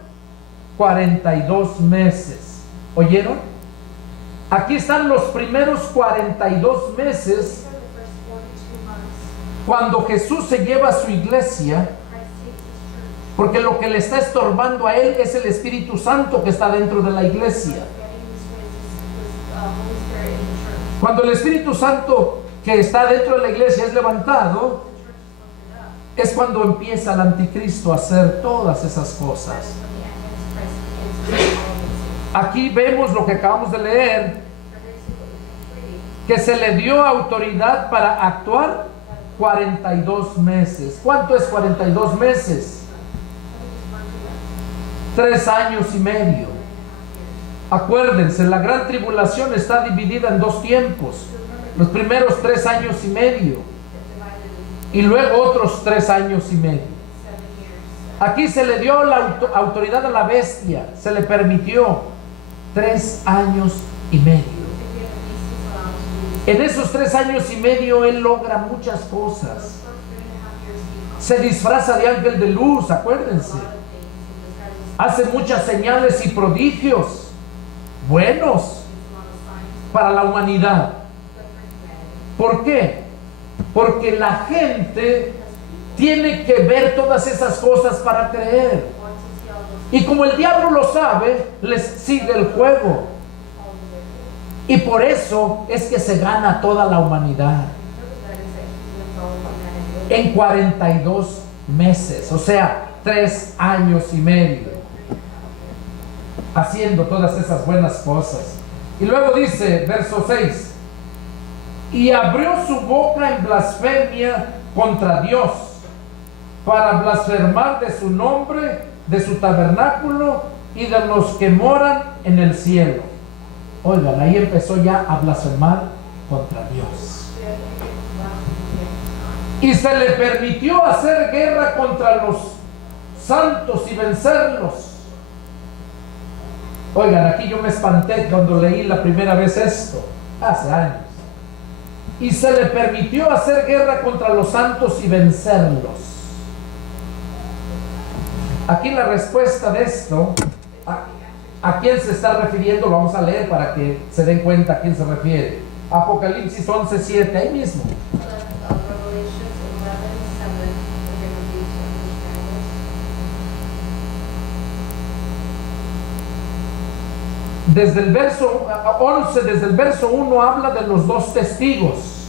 42 meses. ¿Oyeron? Aquí están los primeros 42 meses cuando Jesús se lleva a su iglesia, porque lo que le está estorbando a él es el Espíritu Santo que está dentro de la iglesia. Cuando el Espíritu Santo que está dentro de la iglesia es levantado, es cuando empieza el anticristo a hacer todas esas cosas. Aquí vemos lo que acabamos de leer, que se le dio autoridad para actuar 42 meses. ¿Cuánto es 42 meses? 3 años y medio. Acuérdense, la gran tribulación está dividida en 2 tiempos. Los primeros 3 años y medio y luego otros 3 años y medio. Aquí se le dio la autoridad a la bestia, se le permitió 3 años y medio. En esos 3 años y medio él logra muchas cosas. Se disfraza de ángel de luz, acuérdense. Hace muchas señales y prodigios buenos para la humanidad. ¿Por qué? Porque la gente tiene que ver todas esas cosas para creer. Y como el diablo lo sabe, les sigue el juego. Y por eso es que se gana toda la humanidad en 42 meses, o sea, 3 años y medio, haciendo todas esas buenas cosas. Y luego dice, verso 6: y abrió su boca en blasfemia contra Dios, para blasfemar de su nombre, de su tabernáculo y de los que moran en el cielo. Oigan, ahí empezó ya a blasfemar contra Dios. Y se le permitió hacer guerra contra los santos y vencerlos. Oigan, aquí yo me espanté cuando leí la primera vez esto, hace años. Y se le permitió hacer guerra contra los santos y vencerlos. Aquí la respuesta de esto, ¿A quién se está refiriendo? Lo vamos a leer para que se den cuenta a quién se refiere. Apocalipsis 11:7, ahí mismo. Desde el verso 11, desde el verso 1 habla de los dos testigos.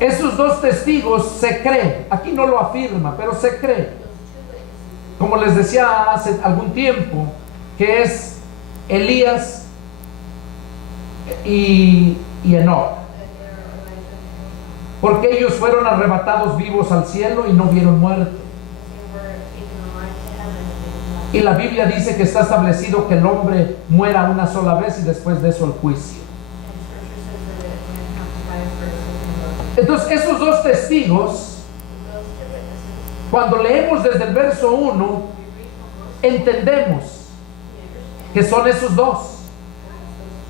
Esos dos testigos se cree, aquí no lo afirma, pero se cree. Como les decía hace algún tiempo, que es Elías y Enoc. Porque ellos fueron arrebatados vivos al cielo y no vieron muerte. Y la Biblia dice que está establecido que el hombre muera una sola vez y después de eso el juicio. Entonces esos dos testigos, cuando leemos desde el verso 1, entendemos que son esos dos.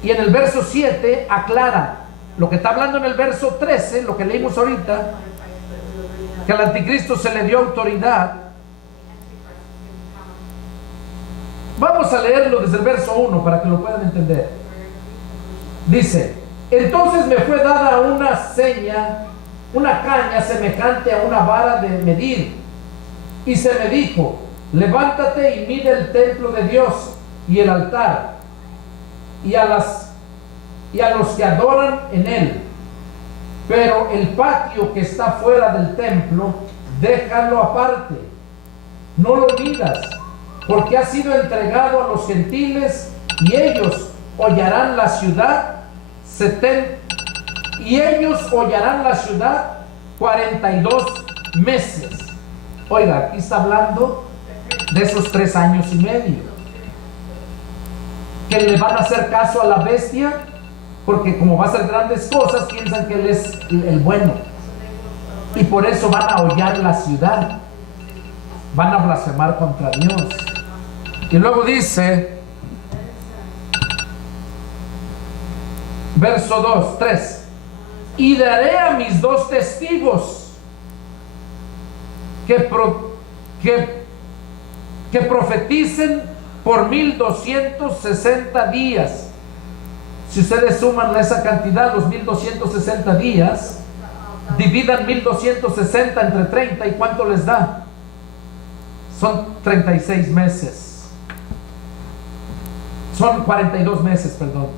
Y en el verso 7 aclara lo que está hablando en el verso 13, lo que leímos ahorita, que al anticristo se le dio autoridad. Vamos a leerlo desde el verso 1 para que lo puedan entender. Dice: entonces me fue dada una seña, una caña semejante a una vara de medir, y se me dijo: levántate y mide el templo de Dios y el altar, y a los que adoran en él. Pero el patio que está fuera del templo, déjalo aparte, no lo midas, porque ha sido entregado a los gentiles, y ellos hollarán la ciudad 42 meses. Oiga, aquí está hablando de esos 3 años y medio, que le van a hacer caso a la bestia, porque como va a hacer grandes cosas, piensan que él es el bueno, y por eso van a hollar la ciudad, van a blasfemar contra Dios. Y luego dice, verso 3: y daré a mis 2 testigos que profeticen por 1260 días. Si ustedes suman esa cantidad, los 1260 días, dividan 1260 entre 30, ¿y cuánto les da? Son 36 meses. Son 42 meses, perdón,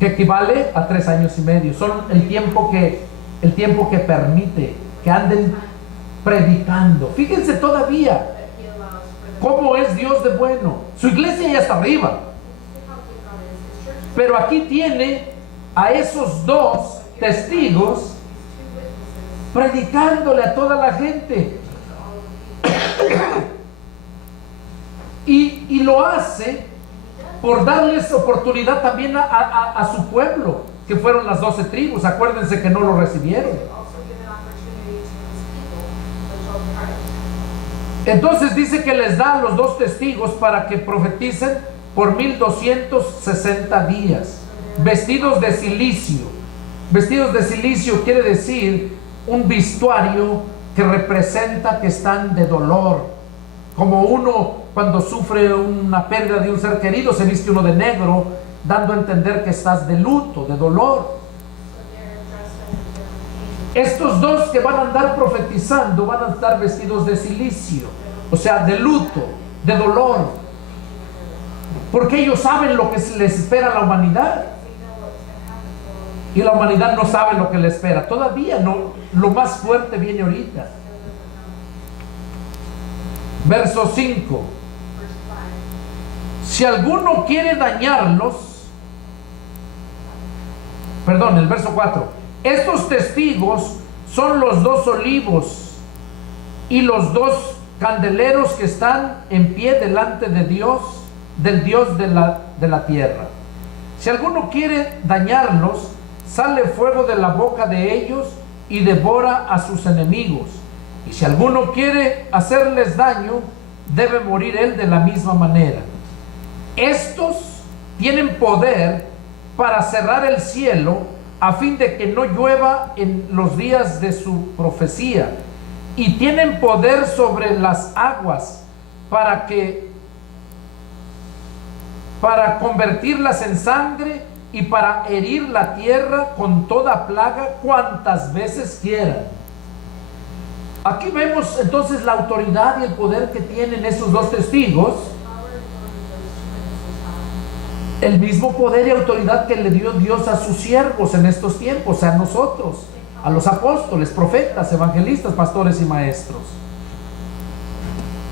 que equivale a 3 años y medio. Son el tiempo que permite que anden predicando. Fíjense todavía cómo es Dios de bueno. Su iglesia ya está arriba, pero aquí tiene a esos 2 testigos predicándole a toda la gente. Y lo hace por darles oportunidad también a su pueblo, que fueron las 12 tribus. Acuérdense que no lo recibieron. Entonces dice que les da a los 2 testigos para que profeticen por 1260 días, vestidos de silicio. Vestidos de silicio quiere decir un vestuario que representa que están de dolor, como uno cuando sufre una pérdida de un ser querido, se viste uno de negro, dando a entender que estás de luto, de dolor. Estos 2 que van a andar profetizando van a estar vestidos de silicio, o sea, de luto, de dolor, porque ellos saben lo que les espera a la humanidad, y la humanidad no sabe lo que le espera. Todavía no. Lo más fuerte viene ahorita. Verso 5: si alguno quiere dañarlos, perdón, el verso 4: estos testigos son los 2 olivos y los 2 candeleros que están en pie delante de Dios, del Dios de la tierra. Si alguno quiere dañarlos, sale fuego de la boca de ellos y devora a sus enemigos. Y si alguno quiere hacerles daño, debe morir él de la misma manera. Estos tienen poder para cerrar el cielo a fin de que no llueva en los días de su profecía, y tienen poder sobre las aguas para convertirlas en sangre y para herir la tierra con toda plaga cuantas veces quieran. Aquí vemos entonces la autoridad y el poder que tienen esos dos testigos. El mismo poder y autoridad que le dio Dios a sus siervos en estos tiempos, a nosotros, a los apóstoles, profetas, evangelistas, pastores y maestros.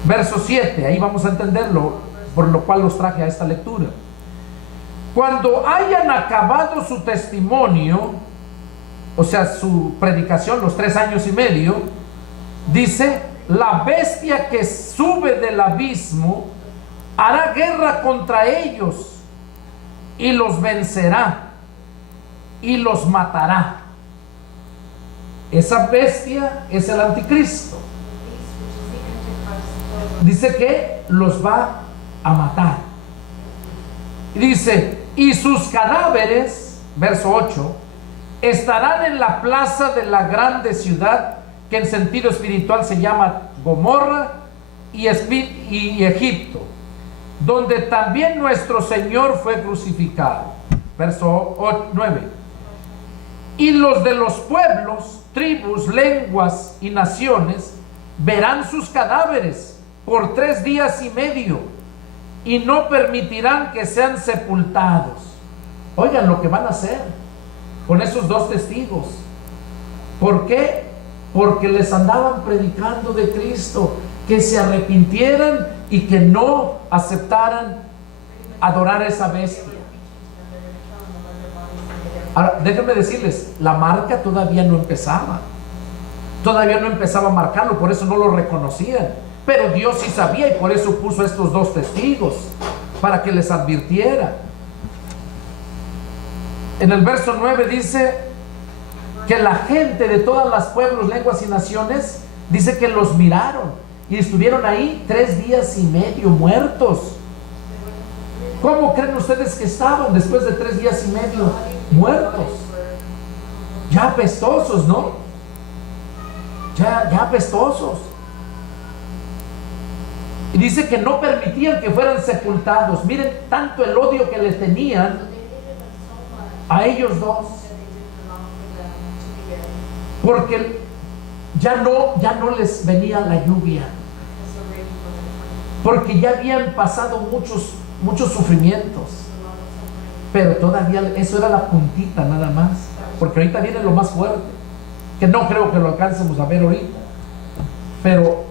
Verso 7, ahí vamos a entenderlo, por lo cual los traje a esta lectura. Cuando hayan acabado su testimonio, o sea, su predicación, los 3 años y medio, dice, la bestia que sube del abismo hará guerra contra ellos y los vencerá y los matará. Esa bestia es el anticristo. Dice que los va a matar. Y dice, y sus cadáveres, verso 8, estarán en la plaza de la grande ciudad, que en sentido espiritual se llama Gomorra y Egipto, donde también nuestro Señor fue crucificado. Verso 9. Y los de los pueblos, tribus, lenguas y naciones verán sus cadáveres por 3 días y medio y no permitirán que sean sepultados. Oigan lo que van a hacer con esos dos testigos. ¿Por qué? Porque les andaban predicando de Cristo, que se arrepintieran y que no aceptaran adorar a esa bestia. Ahora, déjenme decirles, la marca todavía no empezaba. Todavía no empezaba a marcarlo, por eso no lo reconocían. Pero Dios sí sabía y por eso puso estos dos testigos, para que les advirtiera. En el verso 9 dice que la gente de todas las pueblos, lenguas y naciones, dice que los miraron y estuvieron ahí 3 días y medio muertos. ¿Cómo creen ustedes que estaban después de 3 días y medio muertos? Ya apestosos, ¿no? Ya apestosos. Y dice que no permitían que fueran sepultados. Miren tanto el odio que les tenían a ellos dos, porque ya no les venía la lluvia, porque ya habían pasado muchos sufrimientos, pero todavía eso era la puntita nada más, porque ahorita viene lo más fuerte, que no creo que lo alcancemos a ver ahorita. Pero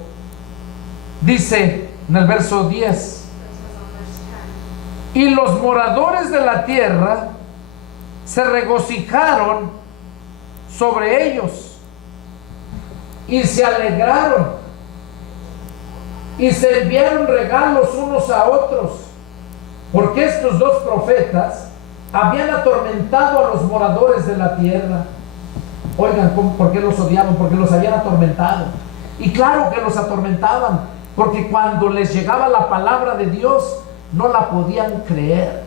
dice en el verso 10, y los moradores de la tierra se regocijaron sobre ellos y se alegraron y se enviaron regalos unos a otros, porque estos dos profetas habían atormentado a los moradores de la tierra. Oigan, ¿por qué los odiaban? Porque los habían atormentado. Y claro que los atormentaban, porque cuando les llegaba la palabra de Dios no la podían creer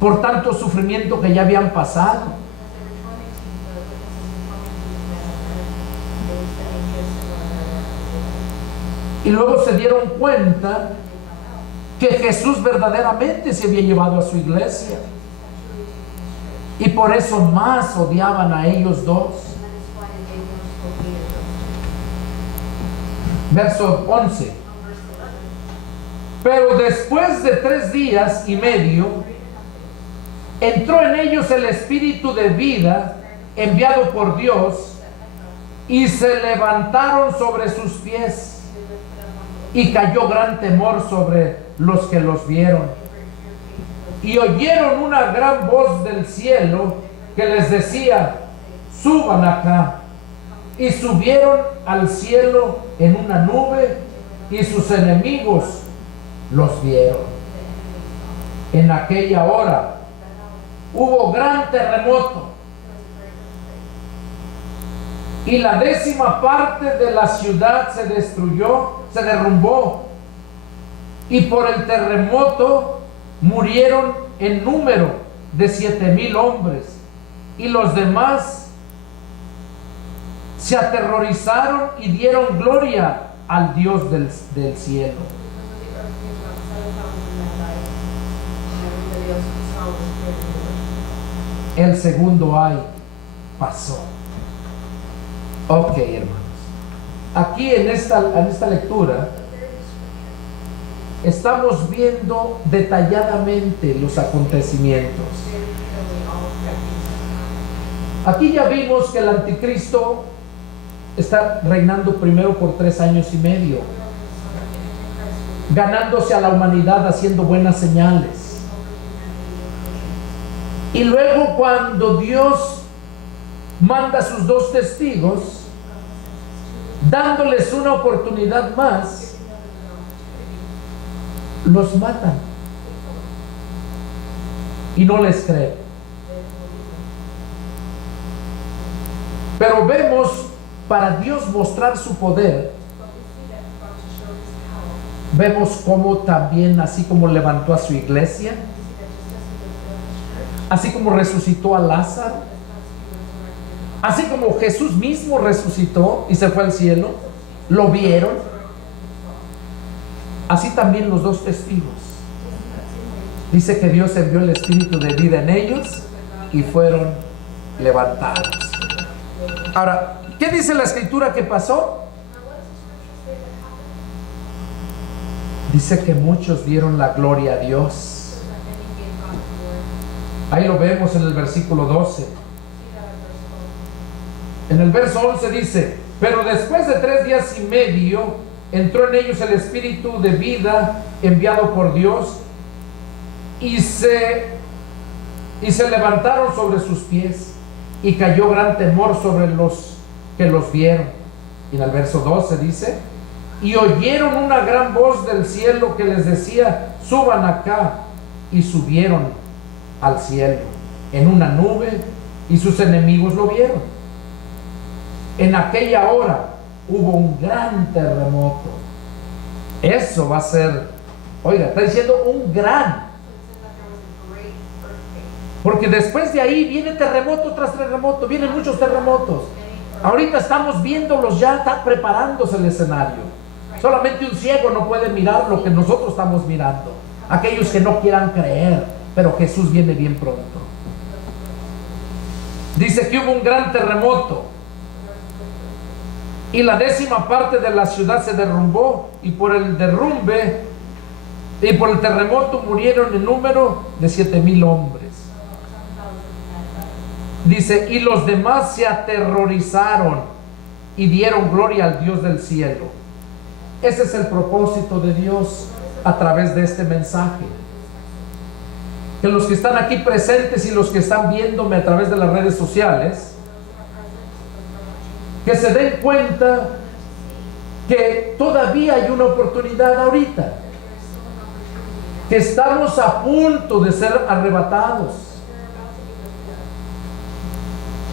por tanto sufrimiento que ya habían pasado. Y luego se dieron cuenta que Jesús verdaderamente se había llevado a su iglesia, y por eso más odiaban a ellos dos. Verso 11. Pero después de 3 días y medio entró en ellos el espíritu de vida enviado por Dios, y se levantaron sobre sus pies, y cayó gran temor sobre los que los vieron, y oyeron una gran voz del cielo que les decía: suban acá. Y subieron al cielo en una nube, y sus enemigos los vieron. En aquella hora hubo gran terremoto, y la 10ª parte de la ciudad se destruyó, se derrumbó, y por el terremoto murieron en número de 7,000 hombres, y los demás se aterrorizaron y dieron gloria al Dios del cielo. El segundo ay pasó. Ok, hermanos. Aquí en esta lectura estamos viendo detalladamente los acontecimientos. Aquí ya vimos que el anticristo está reinando primero por 3 años y medio, ganándose a la humanidad haciendo buenas señales. Y luego cuando Dios manda a sus 2 testigos, dándoles una oportunidad más, los matan y no les creen. Pero vemos, para Dios mostrar su poder, vemos cómo también, así como levantó a su iglesia, así como resucitó a Lázaro, así como Jesús mismo resucitó y se fue al cielo, lo vieron, así también los 2 testigos. Dice que Dios envió el espíritu de vida en ellos y fueron levantados. Ahora, ¿qué dice la escritura que pasó? Dice que muchos dieron la gloria a Dios. Ahí lo vemos en el versículo 12. En el verso 11 dice: pero después de 3 días y medio entró en ellos el espíritu de vida enviado por Dios, y se levantaron sobre sus pies, y cayó gran temor sobre los que los vieron. Y en el verso 12 dice: y oyeron una gran voz del cielo que les decía: suban acá. Y subieron al cielo en una nube, y sus enemigos lo vieron. En aquella hora hubo un gran terremoto. Eso va a ser, oiga, está diciendo un gran, porque después de ahí viene terremoto tras terremoto, vienen muchos terremotos. Ahorita estamos viéndolos, ya está preparándose el escenario. Solamente un ciego no puede mirar lo que nosotros estamos mirando, aquellos que no quieran creer, pero Jesús viene bien pronto. Dice que hubo un gran terremoto, y la 10ª parte de la ciudad se derrumbó, y por el derrumbe y por el terremoto murieron en número de 7,000 hombres. Dice: y los demás se aterrorizaron y dieron gloria al Dios del cielo. Ese es el propósito de Dios a través de este mensaje. Que los que están aquí presentes y los que están viéndome a través de las redes sociales, que se den cuenta que todavía hay una oportunidad ahorita, que estamos a punto de ser arrebatados,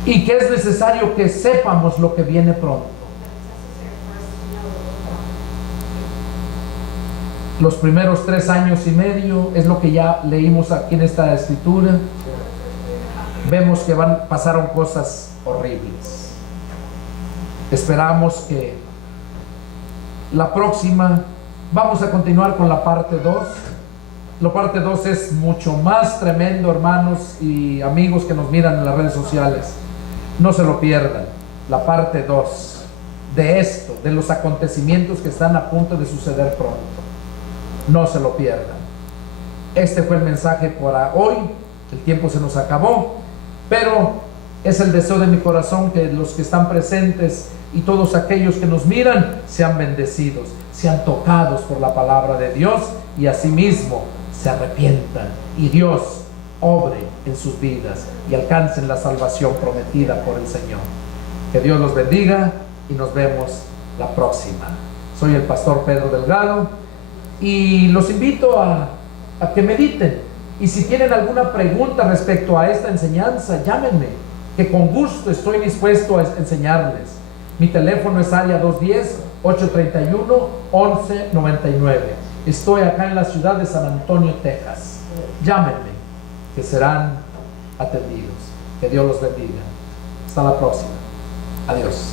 y que es necesario que sepamos lo que viene pronto. Los primeros 3 años y medio es lo que ya leímos aquí en esta escritura. Vemos que pasaron cosas horribles. Esperamos que la próxima vamos a continuar con la parte 2. La parte 2 es mucho más tremendo, hermanos y amigos que nos miran en las redes sociales. No se lo pierdan. La parte 2 de esto, de los acontecimientos que están a punto de suceder pronto. No se lo pierdan. Este fue el mensaje para hoy. El tiempo se nos acabó, pero es el deseo de mi corazón que los que están presentes y todos aquellos que nos miran sean bendecidos, sean tocados por la palabra de Dios, y asimismo se arrepientan y Dios obre en sus vidas y alcancen la salvación prometida por el Señor. Que Dios los bendiga y nos vemos la próxima. Soy el pastor Pedro Delgado y los invito a que mediten, y si tienen alguna pregunta respecto a esta enseñanza, llámenme, que con gusto estoy dispuesto a enseñarles. Mi teléfono es área 210-831-1199. Estoy acá en la ciudad de San Antonio, Texas. Llámenme, que serán atendidos. Que Dios los bendiga. Hasta la próxima. Adiós.